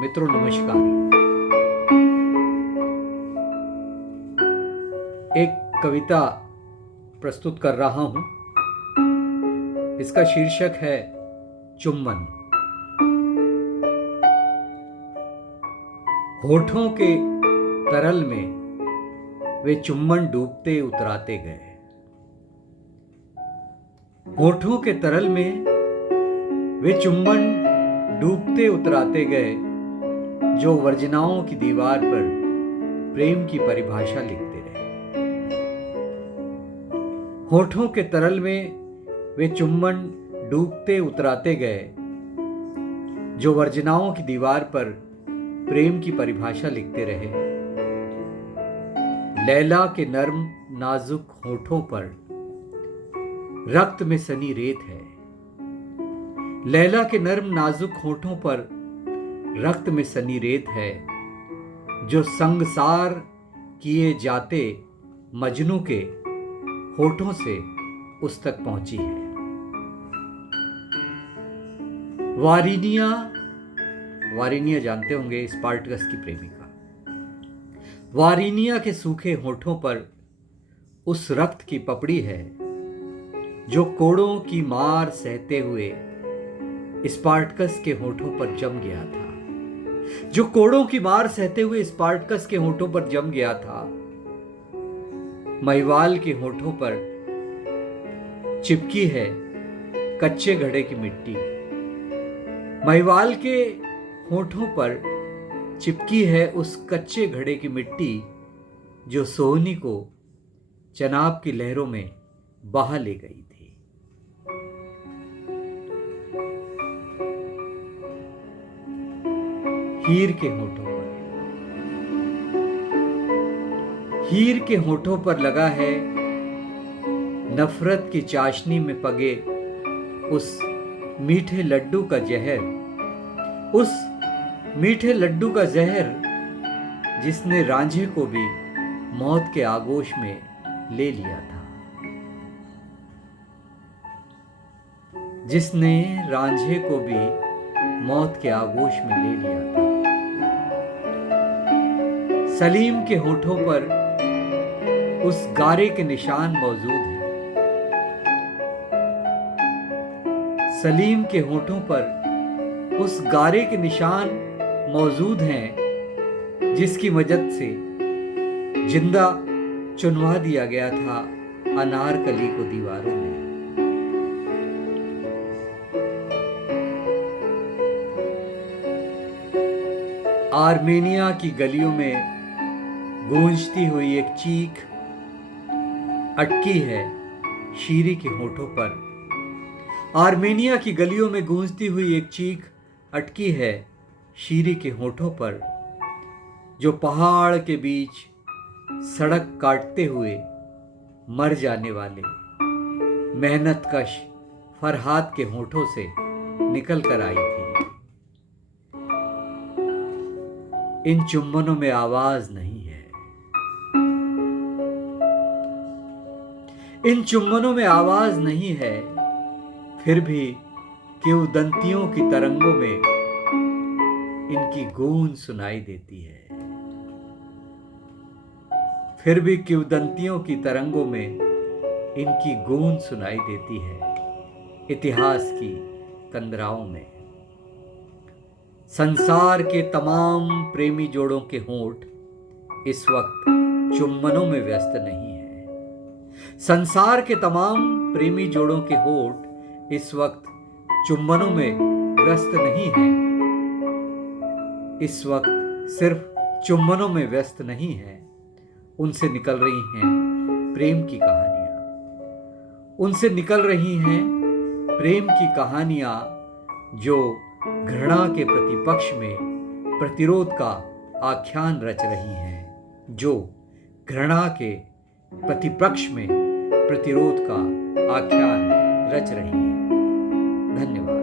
मित्रों नमस्कार। एक कविता प्रस्तुत कर रहा हूं। इसका शीर्षक है चुम्बन। होठों के तरल में वे चुम्बन डूबते उतराते गए। होठों के तरल में वे चुम्बन डूबते उतराते गए, जो वर्जनाओं की दीवार पर प्रेम की परिभाषा लिखते रहे। होठों के तरल में वे चुम्बन डूबते उतराते गए, जो वर्जनाओं की दीवार पर प्रेम की परिभाषा लिखते रहे। लैला के नर्म नाजुक होठों पर रक्त में सनी रेत है। लैला के नर्म नाजुक होठों पर रक्त में सनी रेत है, जो संगसार किए जाते मजनू के होठों से उस तक पहुंची है। वारिनिया जानते होंगे, स्पार्टकस की प्रेमिका। वारिनिया के सूखे होठों पर उस रक्त की पपड़ी है, जो कोड़ों की मार सहते हुए स्पार्टकस के होठों पर जम गया था। जो कोड़ों की मार सहते हुए स्पार्टकस के होठों पर जम गया था। महिवाल के होठों पर चिपकी है कच्चे घड़े की मिट्टी। महिवाल के होठों पर चिपकी है उस कच्चे घड़े की मिट्टी, जो सोहनी को चनाब की लहरों में बहा ले गई थी। हीर के होठों पर लगा है नफरत की चाशनी में पगे उस मीठे लड्डू का जहर। उस मीठे लड्डू का जहर जिसने रांझे को भी मौत के आगोश में ले लिया था। जिसने रांझे को भी मौत के आगोश में ले लिया था। सलीम के होठों पर उस गारे के निशान मौजूद हैं। सलीम के होठों पर उस गारे के निशान मौजूद हैं, जिसकी मदद से जिंदा चुनवा दिया गया था अनारकली को दीवारों में। आर्मेनिया की गलियों में गूंजती हुई एक चीख अटकी है शीरी के होठों पर। आर्मेनिया की गलियों में गूंजती हुई एक चीख अटकी है शीरी के होठों पर, जो पहाड़ के बीच सड़क काटते हुए मर जाने वाले मेहनतकश फरहाद के होठों से निकल कर आई थी। इन चुम्बनों में आवाज नहीं है। इन चुम्बनों में आवाज नहीं है, फिर भी किंवदंतियों की तरंगों में इनकी गूंज सुनाई देती है। फिर भी किंवदंतियों की तरंगों में इनकी गूंज सुनाई देती है इतिहास की कंदराओं में। संसार के तमाम प्रेमी जोड़ों के होंठ इस वक्त चुम्बनों में व्यस्त नहीं है। संसार के तमाम प्रेमी जोड़ों के होंठ इस वक्त चुम्बनों में व्यस्त नहीं है। इस वक्त सिर्फ चुम्बनों में व्यस्त नहीं है, उनसे निकल रही हैं प्रेम की कहानियां। उनसे निकल रही हैं प्रेम की कहानियां, जो घृणा के प्रतिपक्ष में प्रतिरोध का आख्यान रच रही हैं। जो घृणा के प्रतिपक्ष में प्रतिरोध का आख्यान रच रही हैं। धन्यवाद।